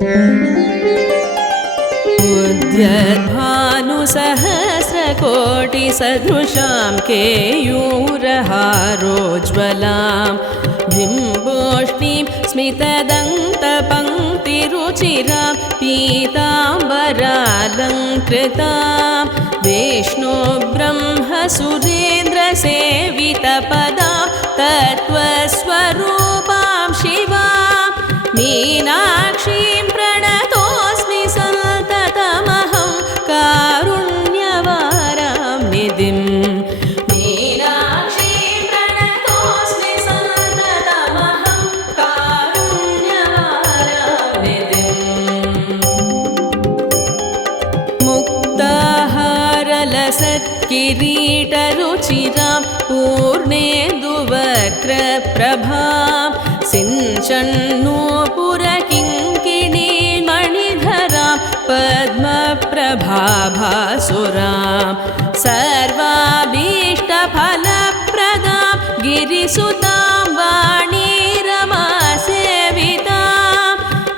उद्यद्भानुसहस्रकोटिसदृशां केयूरहारोज्ज्वलां बिम्बोष्णीं स्मितदन्तपङ्क्तिरुचिरां पीताम्बरालङ्कृतां विष्णुब्रह्मसुरेन्द्रसेवितपदां तत्त्वस्वरूपां शिवां मीनाक्षीं प्रणतोऽस्मि सन्ततमहं कारुण्यवारां निधिम् किरीटरुचिरां पूर्णेन्दुवक्त्रप्रभां सिञ्चन्नूपुरकिङ्किणीमणिधरां पद्मप्रभाभासुरां सर्वाभीष्टफलप्रदां गिरिसुतां वाणीरमासेवितां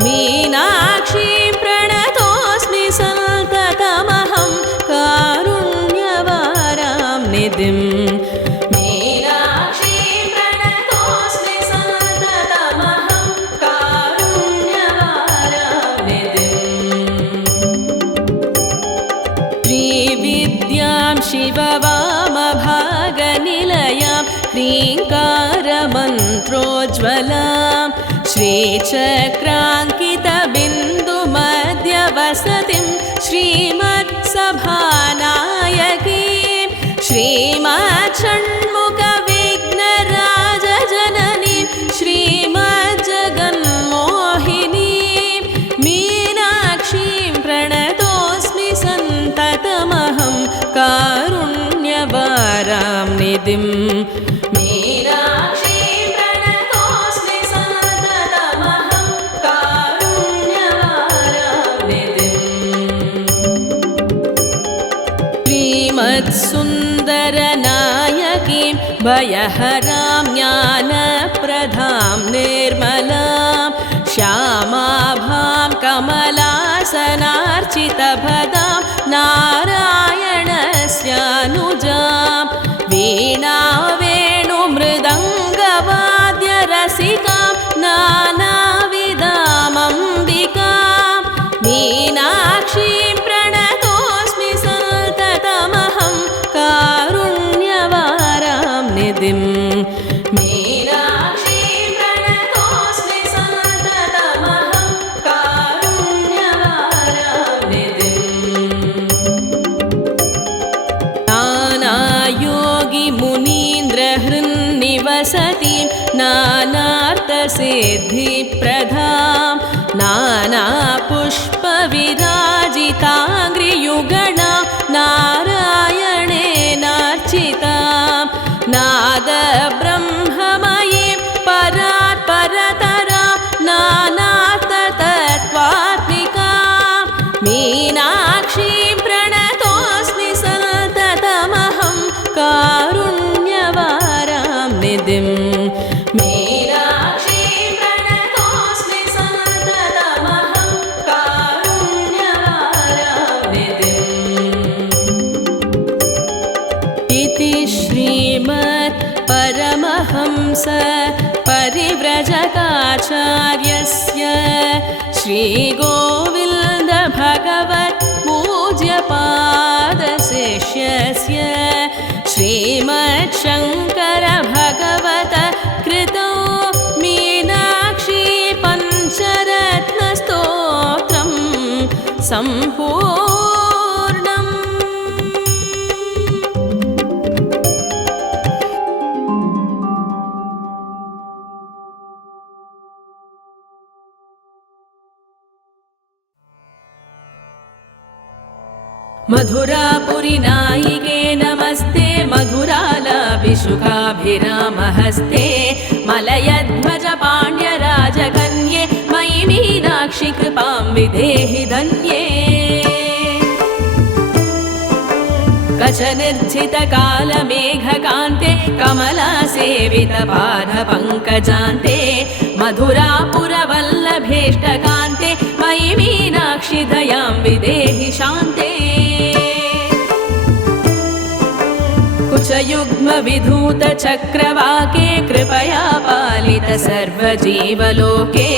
मीनाक्षीं प्रणतोऽस्मि सन्ततमहं निधिम् मीनाक्षीं प्रणतोऽस्मि सन्ततमहं कारुण्यवारां निधिम् श्रीविद्यां शिववामभागनिलयां ह्रीङ्कारमन्त्रोज्ज्वलां श्रीचक्राङ्कितबिन्दुमध्यवसतिं श्रीमत्सभानायकीं श्रीमच्छण्मुखविघ्नराजजननीं श्रीमज्जगन्मोहिनीं मीनाक्षीं प्रणतोऽस्मि सन्ततमहं कारुण्यवारां निधिम् मीनाक्षीं प्रणतोऽस्मि सन्ततमहं कारुण्यवारां निधिम् श्रीमत्सुन्दरनायकीं भयहरां ज्ञानप्रदां निर्मलां श्यामाभां कमलासनार्चितपदां नारायणस्यानुजां वीणावेणुमृदङ्गवाद्यरसिकां नानाविधामम्बिकां मीनाक्षीं प्रणतोऽस्मि सन्ततमहं कारुण्यवारां निधिम् मीनाक्षीं प्रणतोऽस्मि सन्ततमहं कारुण्यवारां निधिम् नानायोगिमुनीन्द्रहृन्निवसतिं नानार्थसिद्धिप्रदां नानापुष्पविराजिताङ्घ्रियुगणां नारायणेनार्चितां नादब्रह्ममयीं परात्परतरां नानार्थतत्त्वात्मिकां मीनाक्षीं प्रणतोऽस्मि सन्ततमहं कारुण्यवारां निधिम् मीनाक्षीं प्रणतोऽस्मि सन्ततमहं कारुण्यवारां निधिम् इति श्रीमत्परमहंस परिव्रजकाचार्यस्य श्रीगोविन्दभगवत्पूज्यपादशिष्यस्य श्रीमच्छङ्करभगवत कृतो मीनाक्षी पञ्चरत्नस्तोत्रं सम्पूर्णम्। मधुरापुरी नायिके नमस्ते मधुरालाभिषुकाभिरामहस्ते मलयध्वज पाण्ड्यराजकन्ये मयि मीनाक्षि कृपां विधेहि धन्ये कचनिर्झितकालमेघकान्ते कमलासेवितपादपङ्कजान्ते मधुरापुरवल्लभेष्टकान्ते मयि मीनाक्षि दयां विदेहि शान्ते कुचयुग्मविधूत चक्रवाके कृपया पालित सर्वजीवलोके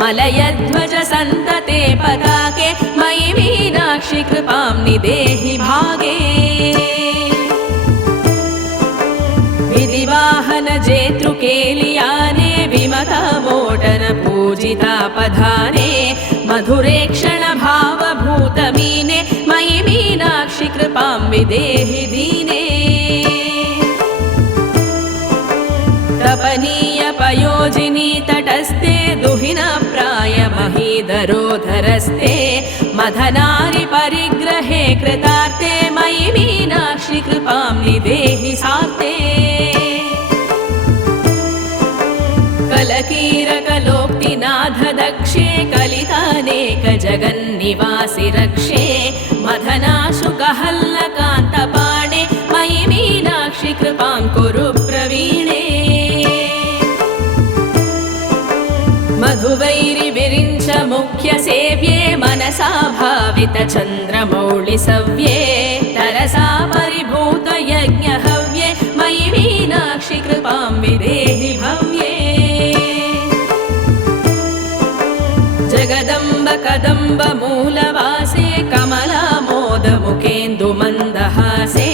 मलयध्वज सन्तते पताके मयि मीनाक्षि कृपां निदेहि भागे विधिवाहन जेतृकेलियाने विमतमोटन पूजितापधाने मधुरे क्षणभावभूतमीने मयि मीनाक्षि कृपां विदेहि दीने तपनीय पयोजिनी तटस्थे दुहिनप्राय महीधरोधरस्थे मदनारि परिग्रहे कृतार्थे मयि मीनाक्षि कृपां निदेहि सार्थे कलकीरकलोक्तिनाथ दक्षे कलितानेक जगन्निवासि रक्षे मदनाशुकहल्लकान्तपाणे मयि मीनाक्षि कृपां कुरु प्रवीणे मधुवैरिविरिञ्च मुख्य सेव्ये मनसा भावित चन्द्रमौळिसव्ये तरसा परिभूत यज्ञहव्ये मयि मीनाक्षि कृपां विदेहि भव्ये जगदम्ब कदम्ब मूलवासे कमलामोदमुखेन्दुमन्दहासे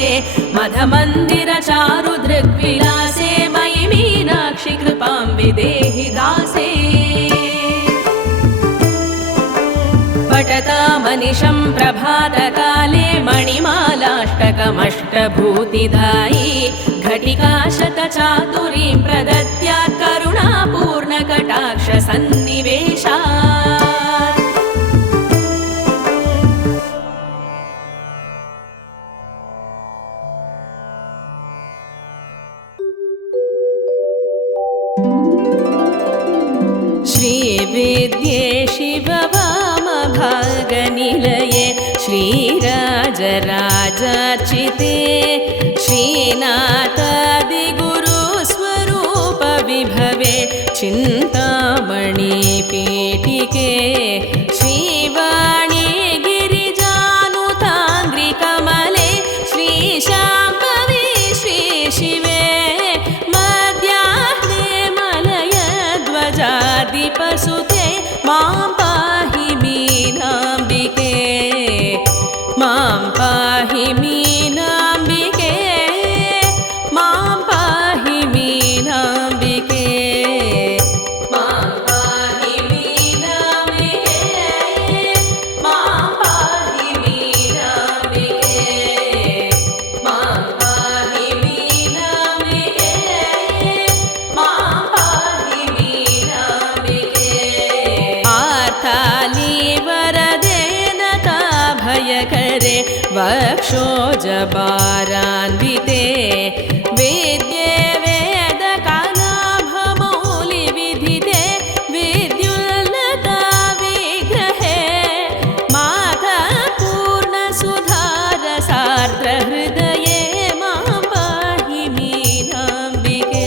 मदमन्दिर चारुदृग्विलासे मयि मीनाक्षि कृपां विदेहि दासे पठतामनिशं प्रभातकाले मणिमालाष्टकमष्टभूतिदायी घटिका शतचातुरीं प्रदद्या करुणापूर्णकटाक्षसन्निवेशात् श्रीविद्ये शिववामभागनिलये श्रीराजराजार्चिते श्रीनाथादिगुरुस्वरूपविभवे चिन्तामणिपीठिके श्रीवाणी गिरिजानुताङ्घ्रिकमले श्रीशाम्भवी श्रीशिवे मध्याह्ने मलयध्वजादिपसुते मां पाहि मीनाम्बिके मां पाहि मीनाम्बिके मां पाहि मीनाम्बिके मां पाहि मीनाम्बिके मां पाहि मीनाम्बिके मां पाहि मीनाम्बिके मां पाहि मीनाम्बिके आर्ताली वरदेन ताभयकरे वक्षोजबारान्विते वेद्ये वेदकालाभमौलिविधिते विद्युल्लता विग्रहे माधपूर्णसुधारसार्द्रहृदये मां पाहि मीनाम्बिके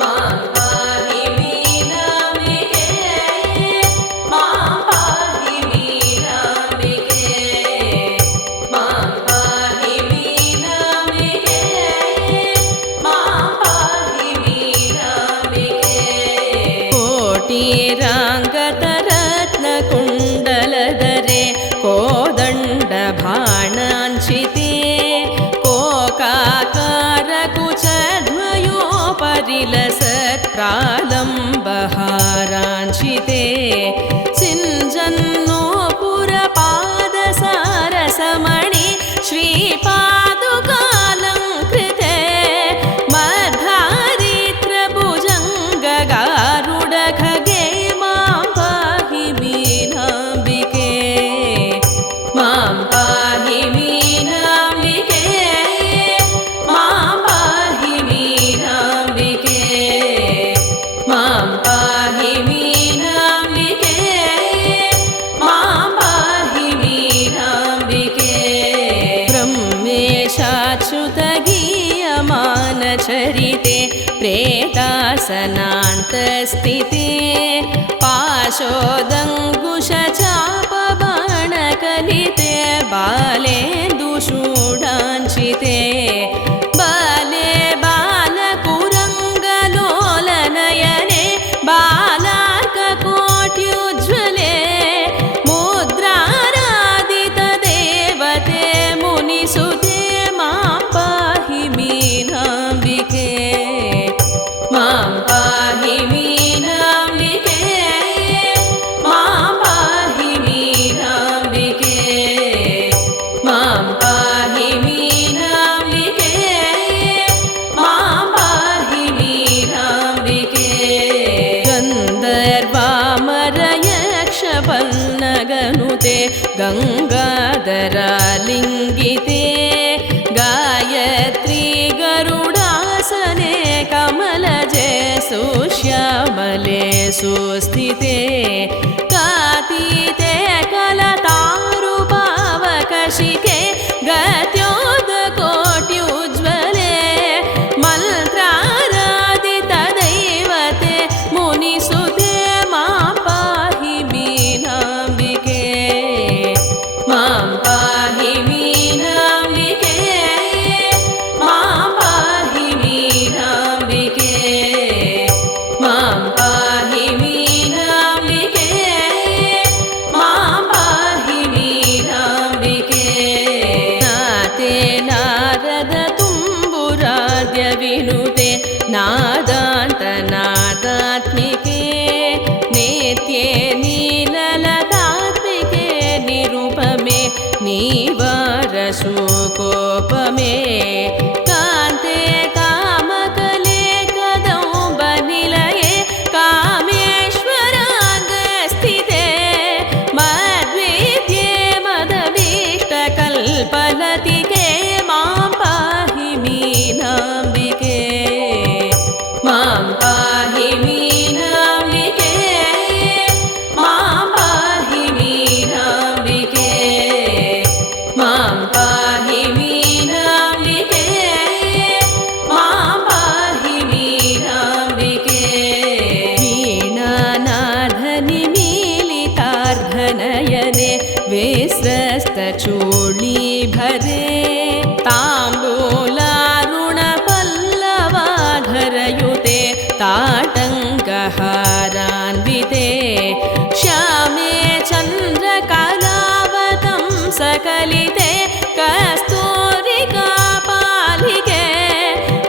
मां पाहि मीनाम्बिके मां पाहि मीनाम्बिके मां पाहि मीनाम्बिके मां पाहि मीनाम्बिके कोटिराङ्गतरत्नकुण्डलधरे कोदण्डबाणाञ्चिते कोकाकारकुचध्वयोपरिलसत्प्रालम्बहाराञ्चिते सिञ्जन्नोपुरपादसारसमणि श्रीपादुकालङ्कृते मद्धारित्रभुजङ्गगारुडखगे मां पाहि मीनाम्बिके मां पाहि मीनाम्बिके मां पाहि मीनाम्बिके मां पाहि मीनाम्बिके मां पाहि मीनाम्बिके ब्रह्मेशाच्युतगीयमानचरिते प्रेतासनान्तस्थिते पाशोदङ्कुशचा मामलेन्दुषूडाञ्चिते बाले बालकुरङ्गलोलनयने बालार्ककोट्युज्ज्वले मुद्राराधितदेवते मुनिसुते मां पाहि मीनाम्बिके मां पाहि मीनाम्बिके मां पाहि मीनाम्बिके मां पाहि मीनाम्बिके मां पाहि मीनाम्बिके गन्धर्वामरयक्षपन्नगनुते गङ्गाधरालिङ्गिते गायत्री गरुडासने कमलजे सुश्यामले सुस्थिते कातीते कलतारुपावकशिके गत्योदकोट्युज्ज्वले मन्त्राराधितदैवते मुनिसुते मां पाहि मीनाम्बिके मां पाहि मीनाम्बिके मां पाहि मीनाम्बिके मां पाहि मीनाम्बिके मां पाहि मीनाम्बिके नाते नारद तुम्बुराद्य विनुते नादान्तनादात्मिके नेत्ये नीललतात्मिके निरुपमे नीवारशोकोपमे कान्ते कामकले कदम्बनिलये कामेश्वराङ्गस्थिते मद्विद्ये मदभीष्टकल्पलतिके मां पाहि मीनाम्बिके मां पाहि मीनाम्बिके मां पाहि मीनाम्बिके मां पाहि मीनाम्बिके मां पाहि मीनाम्बिके वीणानादनिमीलितार्धनयने विस्रस्तचूळीभरे ताम्बूलारुणपल्लवाधरयुते ताटङ्कहारान्विते श्यामे चन्द्रकलावतं सकलिते कस्तूरिकापालिके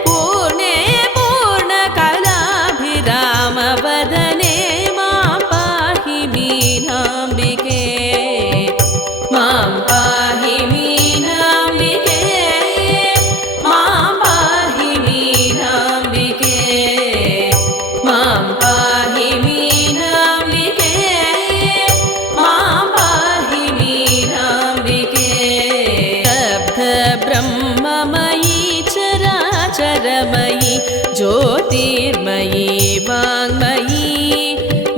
पूर्णे पूर्णकलाभिरामवदने मां पाहि मीनाम्बिके मां पाहि मीनाम्बिके मां पाहि मीनाम्बिके मां पाहि मीनाम्बिके मां पाहि मीनाम्बिके ब्रह्ममयी चराचरमयी ज्योतिर्मयी वाङ्मयी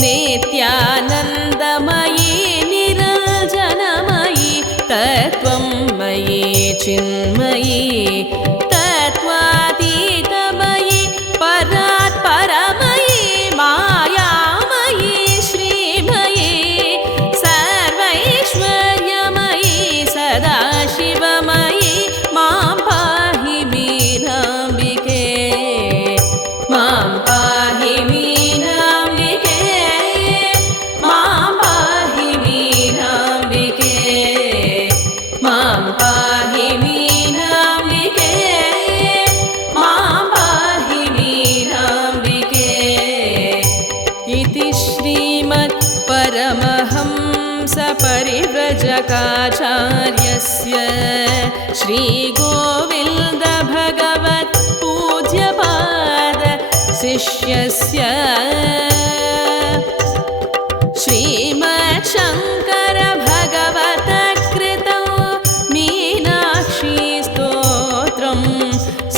नित्यानन्दमयी निरञ्जनमयी तत्त्वमयी चिन्मयी तत्त्वातीतमयी परात्परमयी मायामयी श्रीमयी सर्वैश्वर्यमयी सदाशिवमयी मां पाहि मीनाम्बिके मां पाहि मीनाम्बिके मां पाहि मीनाम्बिके मां पाहि मीनाम्बिके मां पाहि मीनाम्बिके इति श्रीमत्परमहंसपरिव्रजकाचार्यस्य श्रीगोविन्दभगवत्पूज्यपाद शिष्यस्य श्रीमच्छङ्करभगवतकृतौ मीनाक्षीस्तोत्रं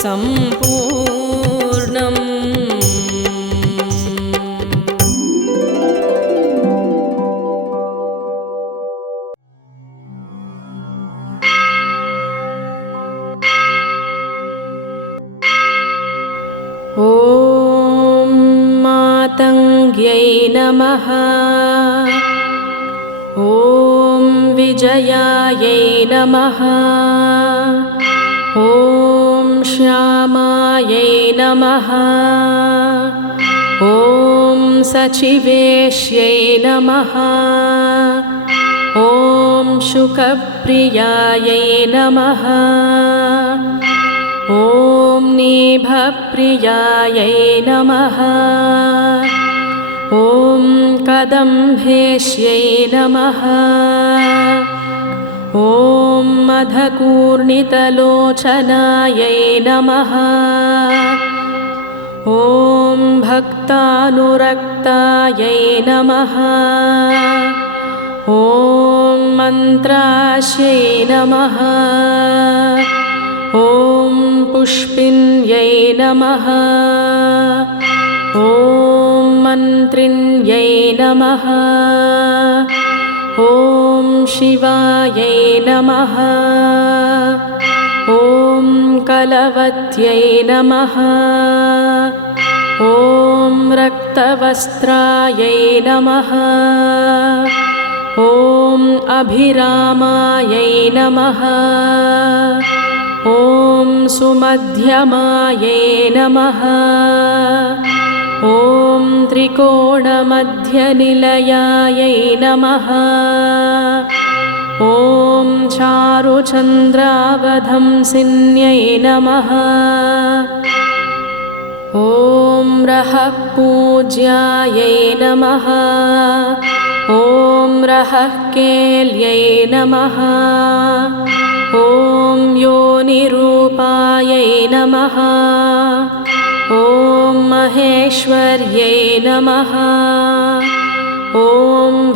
सम्पूर्णम्। ॐ मातङ्ग्यै नमः। ॐ विजयायै नमः। ॐ श्यामायै नमः। ॐ सचिवेश्यै नमः। ॐ शुकप्रियायै नमः। ॐ नीभप्रियायै नमः। ॐ कदम्भेश्यै नमः। ॐ मधुकूर्णितलोचनायै नमः। ॐ भक्तानुरक्तायै नमः। ॐ मन्त्रास्यै नमः। ॐ पुष्पिन्यै नमः। ॐ मन्त्रिण्यै नमः। ॐ शिवायै नमः। ॐ कलवत्यै नमः। ॐ रक्तवस्त्रायै नमः। ॐ अभिरामायै नमः। ॐ सुमध्यमायै नमः। ॐ त्रिकोणमध्यनिलयायै नमः। ॐ चारुचन्द्रावधंसिन्यै नमः। ॐ रहःपूज्यायै नमः। ॐ रहःकेल्यै नमः। ॐ योनिरूपायै नमः। ॐ महेश्वर्यै नमः। ॐ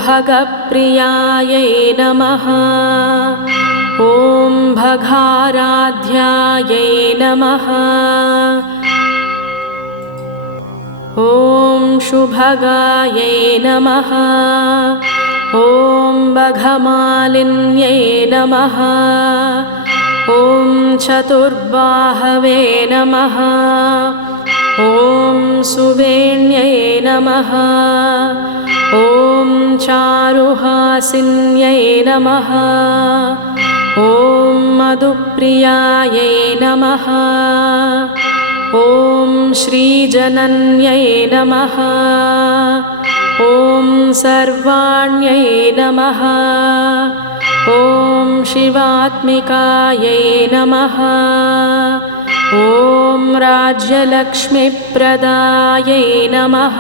भगप्रियायै नमः। ॐ भगाराध्यायै नमः। ॐ शुभगायै नमः। ॐ बघमालिन्यै नमः। ॐ चतुर्बाहवे नमः। ॐ सुवेण्यै नमः। ॐ चारुहासिन्यै नमः। ॐ मधुप्रियायै नमः। ॐ श्रीजनन्यै नमः। ॐ सर्वाण्यै नमः। ॐ शिवात्मिकायै नमः। ॐ राज्यलक्ष्मीप्रदायै नमः।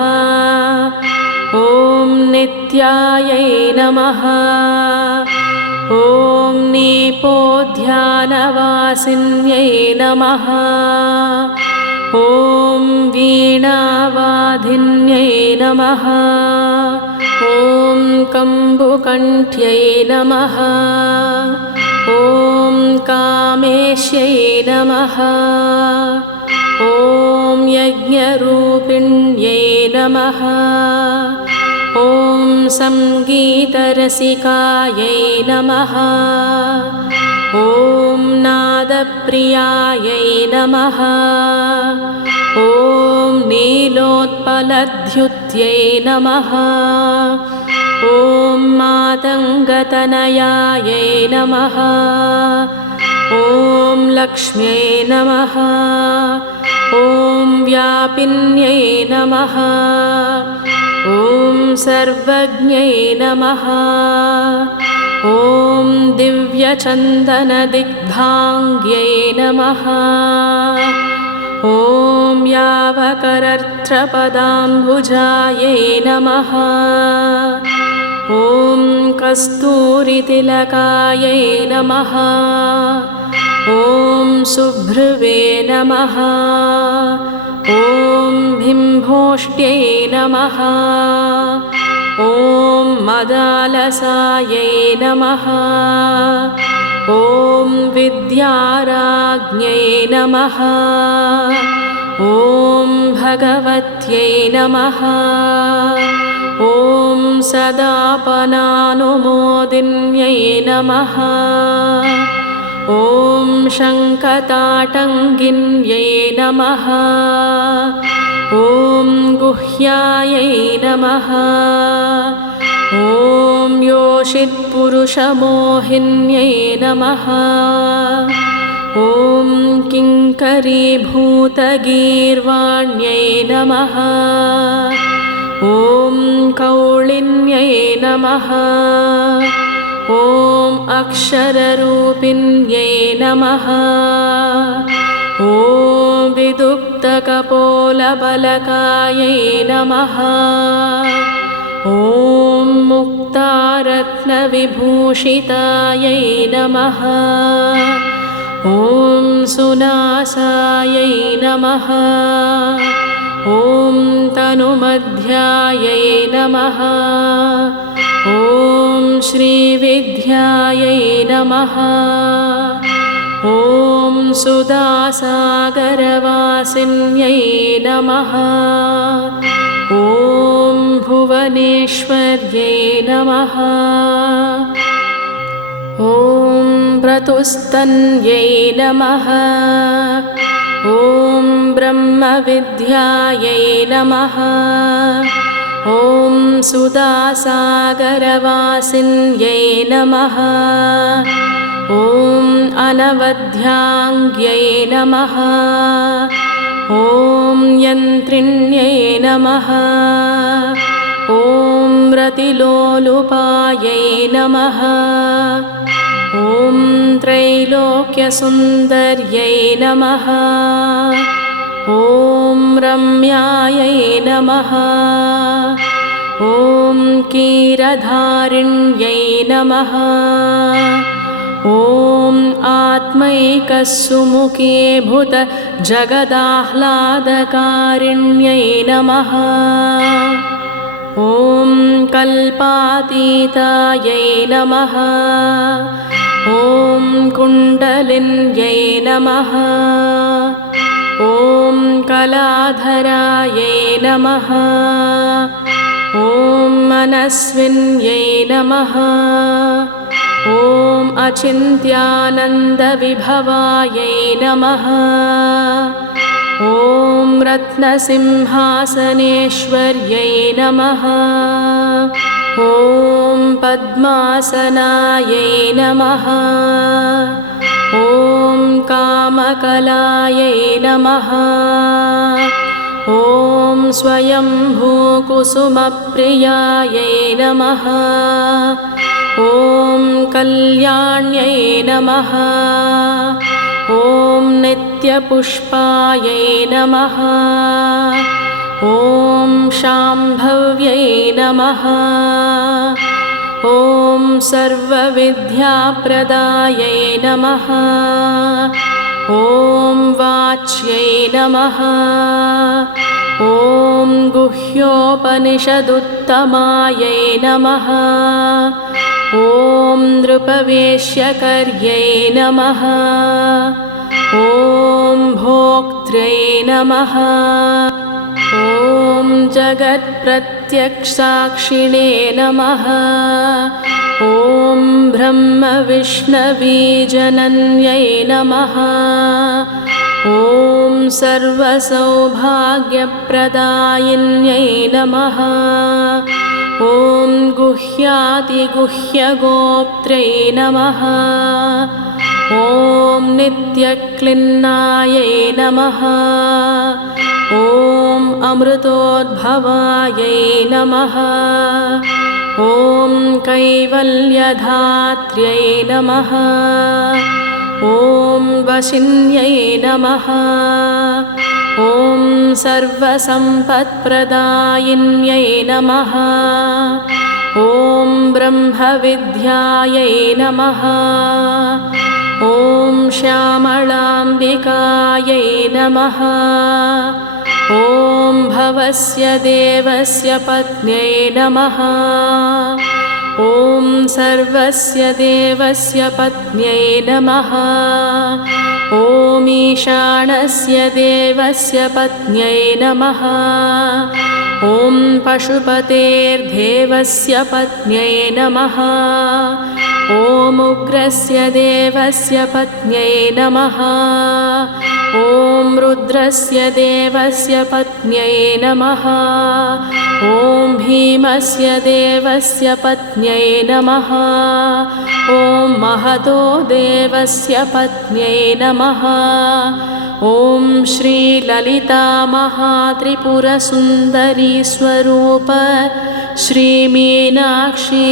ॐ नित्यायै नमः। ॐ नीपोध्यानवासिन्यै नमः। ॐ वीणावाधिन्यै नमः। ॐ कम्बुकण्ठ्यै नमः। ॐ कामेश्यै नमः। ॐ यज्ञरूपिण्यै नमः। ॐ सङ्गीतरसिकायै नमः। ॐ नादप्रियायै नमः। ॐ नीलोत्पलद्युत्यै नमः। ॐ मातङ्गतनयायै नमः। ॐ लक्ष्म्यै नमः। ॐ व्यापिन्यै नमः। ॐ सर्वज्ञै नमः। ॐ दिव्यचन्दनदिग्धाङ्ग्यै नमः। ॐ यावकरत्रपदाम्बुजायै नमः। ॐ कस्तूरितिलकायै नमः। ॐ सुभ्रुवे नमः। ॐ बिम्भोष्ट्यै नमः। ॐ मदालसायै नमः। ॐ विद्याराज्ञै नमः। ॐ भगवत्यै नमः। ॐ सदापनानुमोदिन्यै नमः। ॐ शङ्खताटङ्गिन्यै नमः। ॐ गुह्यायै नमः। ॐ योषित्पुरुषमोहिन्यै नमः। ॐ किङ्करीभूतगीर्वाण्यै नमः। ॐ कौलिन्यै नमः। ॐ अक्षररूपिण्यै नमः। ॐ विदुप्तकपोलबलकायै नमः। ॐ मुक्तारत्नविभूषितायै नमः। ॐ सुनासायै नमः। ॐ तनुमध्यायै नमः। ॐ श्रीविद्यायै नमः। ॐ सुधासागरवासिन्यै नमः। ॐ भुवनेश्वर्यै नमः। ॐ प्रतुस्तन्यै नमः। ॐ ब्रह्मविद्यायै नमः। ॐ सुधासागरवासिन्यै नमः। ॐ अनवध्याङ्ग्यै नमः। ॐ यन्त्रिण्यै नमः। ॐ रतिलोलुपायै नमः। ॐ त्रैलोक्यसुन्दर्यै नमः। ॐ रम्यायै नमः। ॐ कीरधारिण्यै नमः। ॐ आत्मैकसुमुखे भूतजगदाह्लादकारिण्यै नमः। ॐ कल्पातीतायै नमः। ॐ कुण्डलिन्यै नमः। ॐ कलाधरायै नमः। ॐ मनस्विन्यै नमः। ॐ अचिन्त्यानन्दविभवायै नमः। ॐ रत्नसिंहासनेश्वर्यै नमः। ॐ पद्मासनायै नमः। ॐ कामकलायै नमः। ॐ स्वयंभूकुसुमप्रियायै नमः। ॐ कल्याण्यै नमः। ॐ नित्यपुष्पायै नमः। ॐ शाम्भव्यै नमः। ॐ सर्वविद्याप्रदायै नमः। ॐ वाच्यै नमः। ॐ गुह्योपनिषदुत्तमायै नमः। ॐ नृपवेश्यकर्यै नमः। ॐ भोक्त्र्यै नमः। ॐ जगत्प्रत्यक्षसाक्षिणे नमः। ॐ ब्रह्मविष्णवीजनन्यै नमः। ॐ सर्वसौभाग्यप्रदायिन्यै नमः। ॐ गुह्यातिगुह्यगोप्त्रै नमः। ॐ नित्यक्लिन्नायै नमः। ॐ अमृतोद्भवायै नमः। ॐ कैवल्यधात्र्यै नमः। ॐ वशिन्यै नमः। ॐ सर्वसम्पत्प्रदायिन्यै नमः। ॐ ब्रह्मविद्यायै नमः। ॐ श्यामलाम्बिकायै नमः। ॐ भवस्य देवस्य पत्न्यै नमः। ॐ सर्वस्य देवस्य पत्न्यै नमः। ॐ ईशानस्य देवस्य पत्न्यै नमः। ॐ पशुपतेर्देवस्य पत्न्यै नमः। ॐ उग्रस्य देवस्य पत्न्यै नमः। ॐ रुद्रस्य देवस्य पत्न्यै नमः ॐ भीमस्य देवस्य पत्न्यै नमः ॐ महतो देवस्य पत्न्यै नमः ॐ श्रीललिता महात्रिपुरसुन्दरी स्वरूप श्रीमीनाक्षी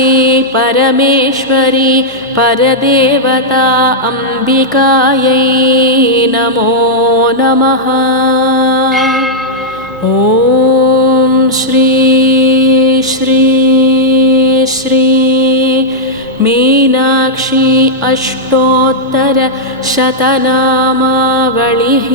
परमेश्वरी परदेवता अम्बिकायै नमो नमः। ॐ श्री श्री श्री मीनाक्षी अष्टोत्तरशतनामावलिः।